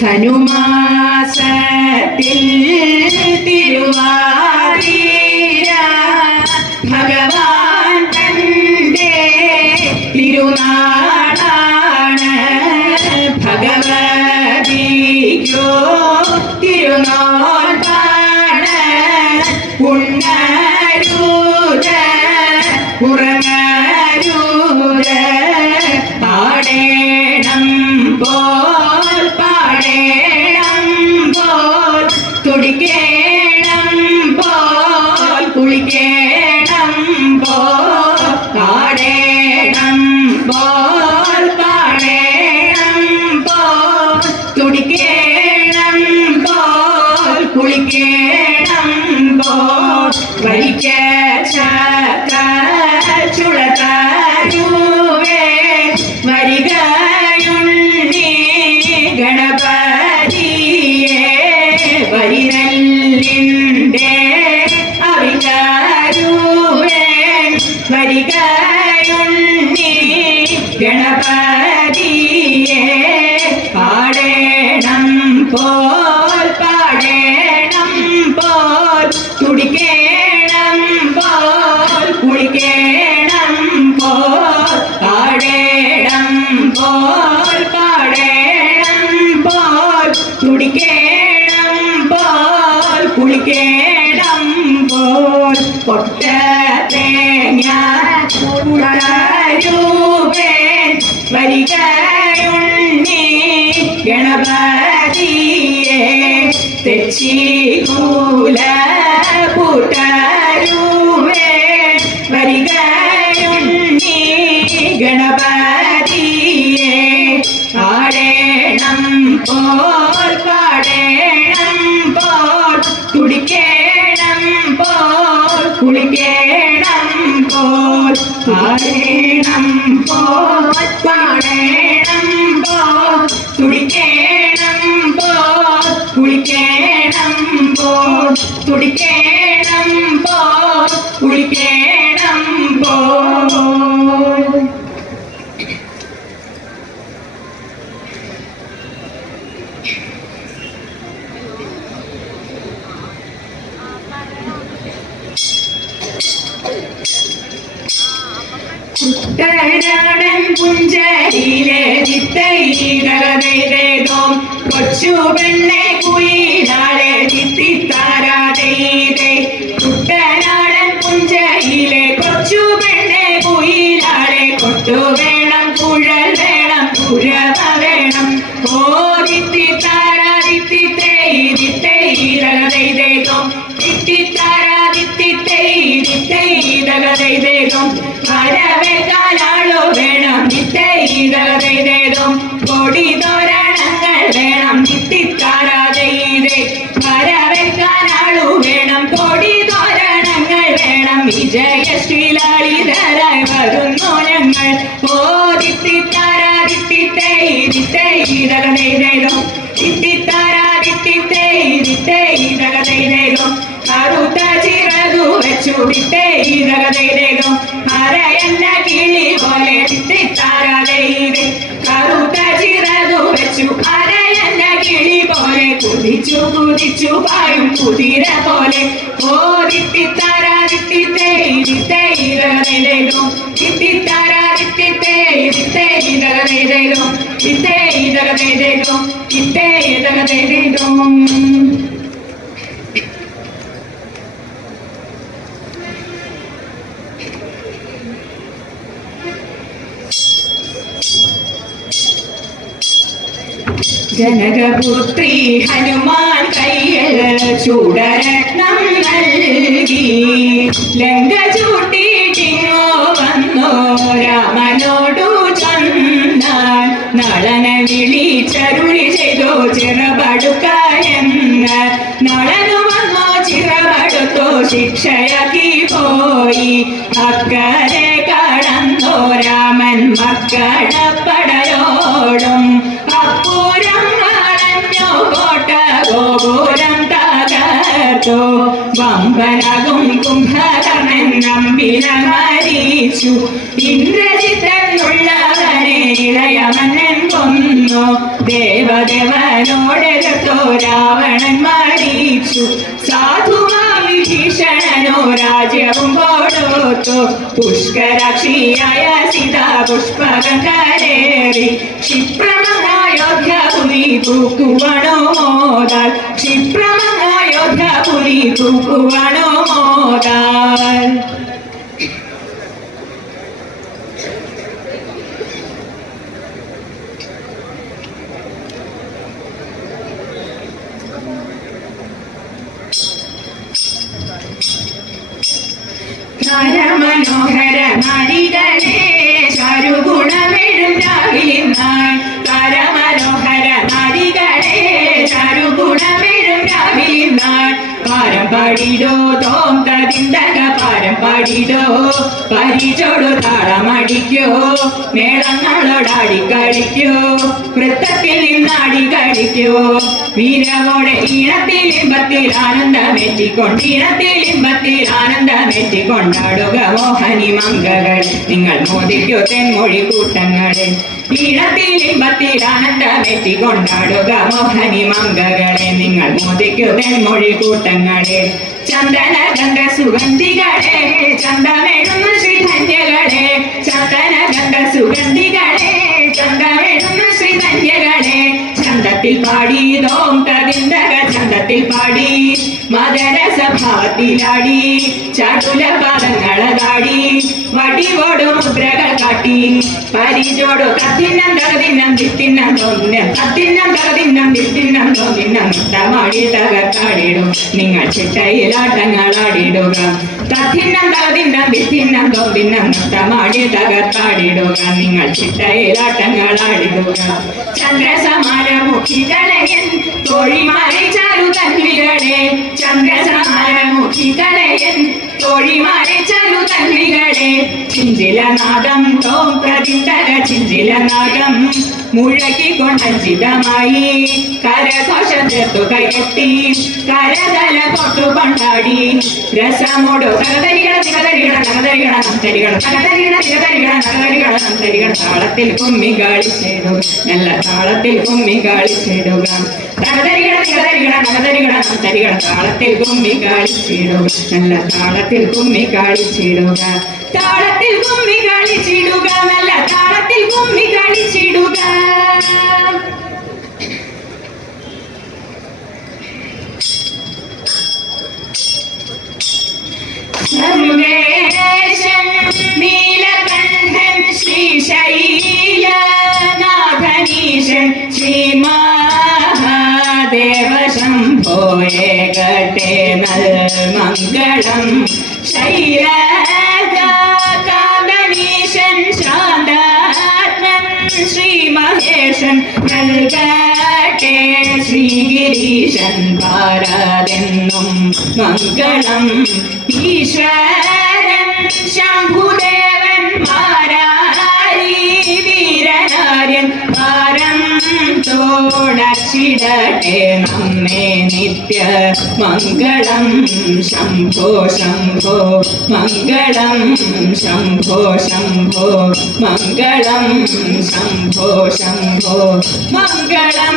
ധനുമാസത്തിൽ തിരുവാതിര ഭഗവാൻ തന്റെ തിരുനാളാണ്. ഭഗവതിക്കോ തിരുനാളാണ്. ഉണ്ണരുത് ഉറങ്ങരുത് പാടേണം പോൽ പാടേണം പോൽ തുടിക്കേണം പോൽ കുളിക്കേണം പോൽ പാടേണം പോൽ പാടേണം പോൽ തുടിക്കേണം പോൽ കുളിക്കേണം പോൽ വരിക്ക ചുളതരുവേ വരികയുണ്ണി ഗണപതിയെ വരിനല്ലിൻ്റെ അവിതരുവേ വരികയുണ്ണി ഗണപതിയെ പാടേണം പോൽ പാടേണം പോൽ തുടിക്കേണം പോൽ കുളിക്കേണം പോൽ പാടേണം പോൽ പാടേണം പോൽ തുടിക്കേണം പോൽ കുളിക്കേണം പോൽ പൊട്ടത്തേങ്ങ ഉണരുവേ വരികയുണ്ണി ഗണപതിയെ തെച്ചിക്കൂല പൂട്ടരുവേ വരികയുണ്ണി ഗണപതിയെ പാടേണം പോൽ പാടേണം പോൽ തുടിക്കേണം പോൽ കുളിക്കേണം പോൽ പാടേണം പോൽ പാടേണം പോൽ തുടിക്കേണം പോൽ കുളിക്കേണം പോൽ തുടിക്കേണം പോൽ കുളിക്കേണം പോൽ. കുട്ടനാടൻ പുഞ്ചയിലെ ചിത്തൈതോ കൊച്ചു പെണ്ണെ കുയിലാളെ ചിത്തിത്താരാതേ. കുട്ടനാടൻ പുഞ്ചയിലെ കൊച്ചു പെണ്ണെ കുയിലാളെ കൊട്ടു വേണം കുഴൽ വേണം കുഴവ വേണം. ഓ ചിത്തിത്താരാ ചിത്തിത്തൈതോ ചിത്തിത്താരാ ചിത്തിത്തൈതോ വരവേൽക്കാനാളു വേണം ചിത്തൈതോ കൊടി തോരണങ്ങൾ വേണം ചിത്തിത്താരാതേ. വരവേൽക്കാനാളു വേണം കൊടി തോരണങ്ങൾ വേണം വിജയശ്രീലാളിതരായി വരുന്നു ഞങ്ങൾ. ഓ ചിത്തിത്താരാ ചിത്തിത്തൈതോ ചിത്തിത്താരാ ചിത്തിത്തൈതോ കറുത്ത ചിറകു വെച്ചു ചിത്തൈതോ അരയന്ന കിളി പോലെ ചിത്തിത്താരാതേ. കറുത്ത ചിറകു വെച്ചു അരയന്ന കിളി പോലെ കുതിച്ചു കുതിച്ചു പായും കുതിര പോലെ. ഓ ചിത്തിത്താരാ ചിത്തിത്തൈതോ ചിത്തിത്താരാ ചിത്തിത്തൈതോ ചിത്തിത്തൈതോ. ജനകപുത്രി ഹനുമാൻ കയ്യിൽ ചൂടരത്നം നൽകി ലങ്ക ചൂട്ടിട്ടിങ്ങോ വന്നോ രാമനോടു ചൊന്നാൽ നളന വിളിച്ചരുളി ചെയ്തോ ചിറപടുക്കായെന്ന്. നളനു വന്നോ ചിറപടുത്തോ ശിക്ഷയാക്കി പോയി അക്കരെ കടന്നോ രാമൻ മക്കളപ്പടയോടും. അപ്പൂരം വളഞ്ഞോ കോട്ട ഗോപുരം തകർത്തോ വമ്പനകും കുംഭകർണൻ നമ്പിന മരിച്ചു. ഇന്ദ്രജിത്തനുള്ളവനെ ഇളയമന്നൻ കൊന്നു. ദേവദേവനോടെതിർത്തോ രാവണൻ മരിച്ചു. സാധുവാം വിഭീഷണനോ രാജ്യവും കൊടുത്തു. പുഷ്കരാക്ഷിയായ സീതാ പുഷ്പകം കരേറി. ക്ഷിപ്രമയോധ്യാപുരി തൂക്കുവണോ മോദാൽ. ക്ഷിപ്രമയോധ്യാപുരി തൂക്കുവണോ മോദാൽ. മനോഹര നരികളെ ചരുഗുണമെഴും രാവിലിന്നാൾ. കരമനോഹര നരികളെ ചരുഗുണമെഴും രാവിലിന്നാൾ. പാരം പാടിടോ തോം തതിന്തക പാരം പാടിടോ. പരിചോടു താളമടിക്കോ മേളങ്ങളോടാടി കളിക്കോ. വൃത്തത്തിൽ നിന്നാടി കളിക്കോ. വീരമോടെ ഈണത്തിൽ ഇമ്പത്തിൽ ആനന്ദമേറ്റിക്കൊണ്ട് ഈണത്തിൽ ഇമ്പത്തിൽ ആനന്ദമേറ്റിക്കൊണ്ടാടുക മോഹനി മംഗകൾ. നിങ്ങൾ മോദിക്കോ തെന്മൊഴി കൂട്ടങ്ങളെ. ഈണത്തിൽ ഇമ്പത്തിൽ ആനന്ദമേറ്റിക്കൊണ്ടാടുക മോഹനി മംഗകളെ. നിങ്ങൾ മോദിക്കോ തെന്മൊഴി കൂട്ടങ്ങളെ. ചന്ദന ഗന്ധ സുഗന്ധികളെ ചന്ദമെഴുന്ന ശ്രീധന്യകളെ. ചന്ദന ഗന്ധ സുഗന്ധികളെ ചന്ദമെഴുന്ന ശ്രീധന്യകളെ. ചന്തത്തിൽ പാടി തോം തതിന്തക ചന്തത്തിൽ പാടി. മദരസഭാവത്തിലാടി ചടുല പാദങ്ങളതാടി. വടിവോടു മുദ്രകൾ കാട്ടി. പരിചോടു തത്തിന്നം തകതിന്നം തിത്തിന്നം തോന്നിനം തത്തിന്നം തകതിന്നം തിത്തിന്നം തോന്നിനം നൃത്തമാടി തകർത്താടിടും. നിങ്ങൾ ചിട്ടയിലാട്ടങ്ങളാടിടുക. തത്തിന്നം തകതിന്നം തിത്തിന്നം തോന്നിനം നൃത്തമാടി തകർത്താടിടുക. നിങ്ങൾ ചിട്ടയിലാട്ടങ്ങളാടിടുക. ചന്ദ്രസമാരമുഖികളെയൻ തോഴിമാരെ ചാരു തന്വികളെ. ചന്ദ്രസമാരമുഖികളെയൻ തോഴിമാരെ ചാരു തന്വികളെ. ചിഞ്ചിലനാദം തോം പ്രതിന്തക ചിഞ്ചിലനാദം മുഴക്കിക്കൊണ്ടഞ്ചിതമായി. കരഘോഷം ചേർത്തു കൈകൊട്ടി കരതല കൊട്ടുകൊണ്ടാടി. രസമോടു തകതരികട തികതരികട തകതരികട നംതരികട തകതരികട തികതരികട നകതരികട നംതരികട. താളത്തിൽ കുമ്മി കളിച്ചിടുക. നല്ല താളത്തിൽ കുമ്മി കളിച്ചിടുക. തകതരികട തികതരികട നകതരികട നംതരികട. താളത്തിൽ കുമ്മി കളിച്ചിടുക. നല്ല താളത്തിൽ കുമ്മി കളിച്ചിടുക. താളത്തിൽ കുമ്മി കളിച്ചിടുക. നല്ല താളത്തിൽ കുമ്മി കളിച്ചിടുക. സർവേശൻ നീലകണ്ഠൻ ശ്രീശൈലനാഥനീശൻ ശ്രീമഹാദേവ ശംഭോയേ ഗട്ടേ നൽമംഗളം. ശൈലജാകാന്തനീശൻ ശാന്താത്മൻ ശ്രീമഹേശൻ നൽകട്ടെ. ശ്രീഗിരീശൻ ഭാരതെന്നും മംഗളം. ഈശ്വരൻ ശംഭുദേവൻ മാരാരി വീരനാര്യൻ ഭാരം തോടച്ചിടട്ടെ നമ്മെ നിത്യ മംഗളം. ശംഭോ ശംഭോ മംഗളം. ശംഭോ ശംഭോ മംഗളം. ശംഭോ ശംഭോ മംഗളം.